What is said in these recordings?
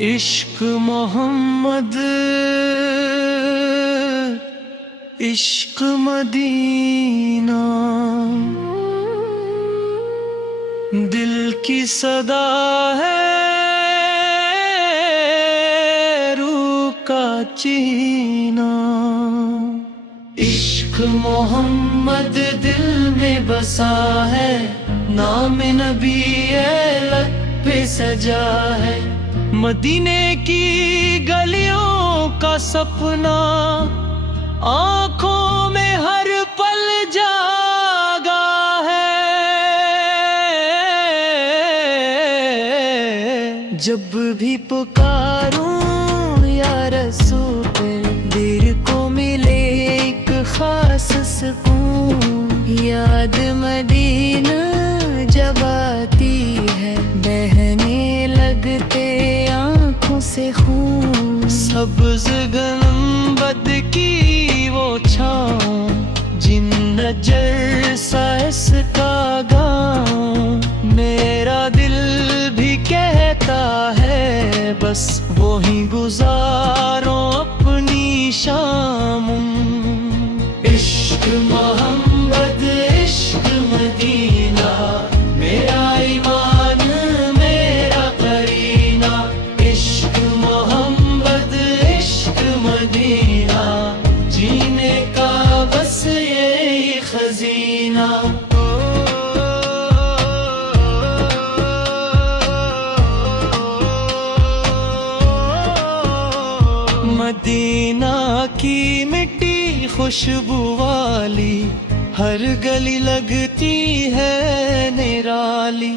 इश्क मोहम्मद इश्क मदीना दिल की सदा है, रूह का चीना। इश्क मोहम्मद दिल में बसा है, नाम नबी लब पे सजा है। मदीने की गलियों का सपना आंखों में हर पल जागा है। जब भी पुकारूं या रसूल, दिल को मिले एक खास सुकून। याद मदीना जब आती है, बहने लगते आंखों से खून। सब्ज़ गनबद की वो छाँव, जिन्नजर सा इसका गाँव। मेरा दिल भी कहता है, बस वो ही गुजारो अपनी शाम। इश्क मोहम्मद इश्क मदीना, मेरा ईमान मेरा करीना। इश्क मोहम्मद इश्क मदीना, जीने का बस यही खजीना। मदीना की मिट्टी खुशबू वाली, हर गली लगती है निराली।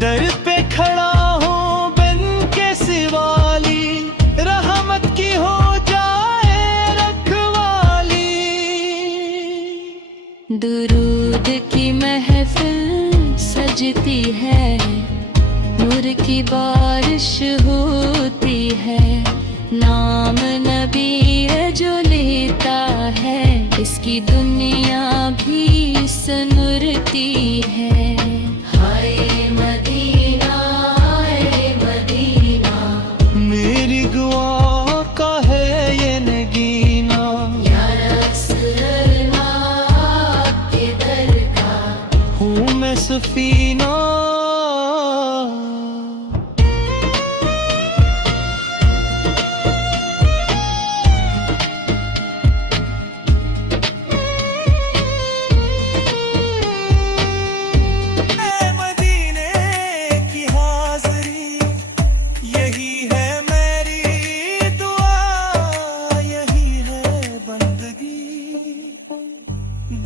दर पे खड़ा हो बन के सिवाली, रहमत की हो जाए रखवाली। दुरूद की महफिल सजती है, नूर की बारिश होती है। नाम नबी जो लेता है, इसकी दुनिया भी सनुरती है। हाय मदीना हाय मदीना, मेरी दुआ का है ये नगीना। या रसूल आपके दर का हूँ मैं सफीना।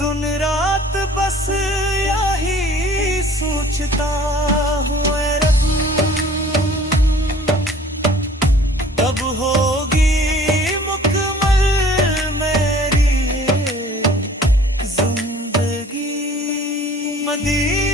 दिन रात बस यही सोचता हूँ ऐ रब, कब होगी मुकम्मल मेरी जिंदगी। मदीना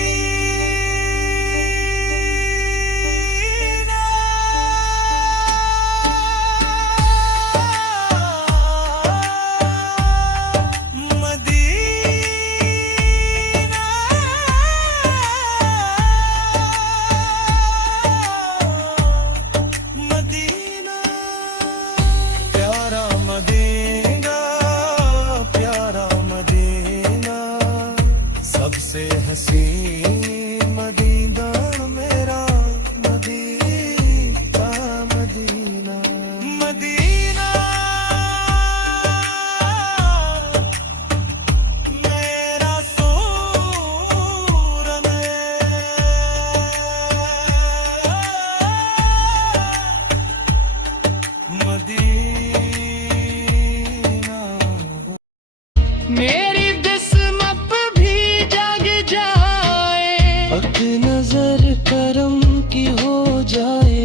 सबसे हसीन मदीना मेरा, मदीना मदीना मदीना। मेरा सूरन मदीना। मेरी अक नजर करम की हो जाए,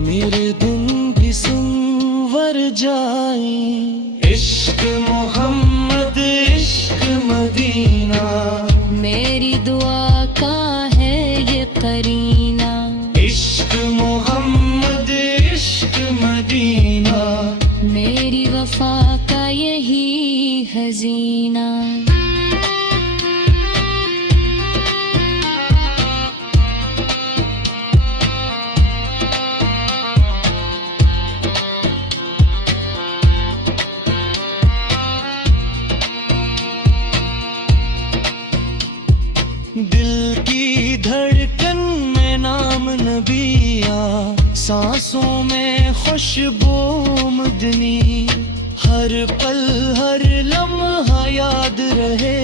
मेरे दिन भी सुनवर जाए। इश्क मोहम्मद इश्क मदीना, मेरी दुआ का है ये करीना। इश्क मोहम्मद इश्क मदीना, मेरी वफा का यही खजीना। सांसों में खुशबू मदनी, हर पल हर लम्हा याद रहे,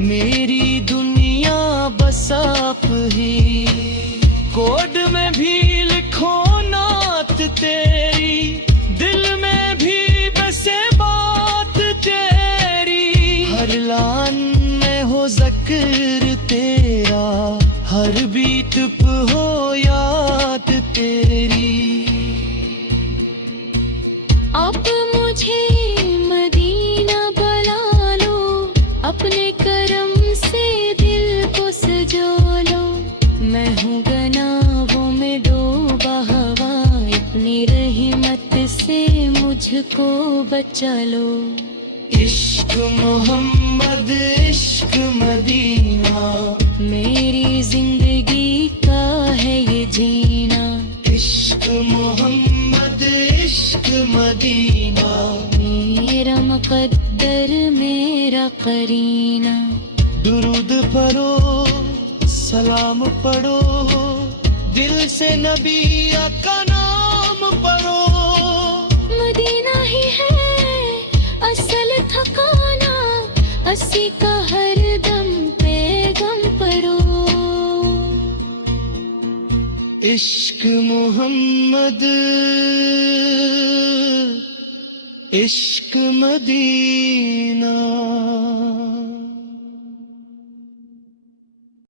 मेरी दुनिया बस आप ही। कोड में भी लिखो नात तेरी, दिल में भी बसे बात तेरी, हर लान में हो ज़िक्र तेरा, हर बीट पे हो याद तेरी। आप मुझे मदीना बुला लो, अपने करम से दिल को सजो लो। मैं हूँ गनाहों में डूबा हवा, अपनी रहमत से मुझको बचा लो। इश्क मोहम्मद इश्क मदीना, मेरी जिंदगी का है ये जीना। इश्क मोहम्मद इश्क मदीना, मेरा मुकद्दर मेरा करीना। दुरूद पढ़ो सलाम पढ़ो, दिल से नबी का नाम पढ़ो। मदीना ही है असल ठिकाना, अस्सी का हर दम पैगम पढ़ो। इश्क मोहम्मद इश्क मदीना।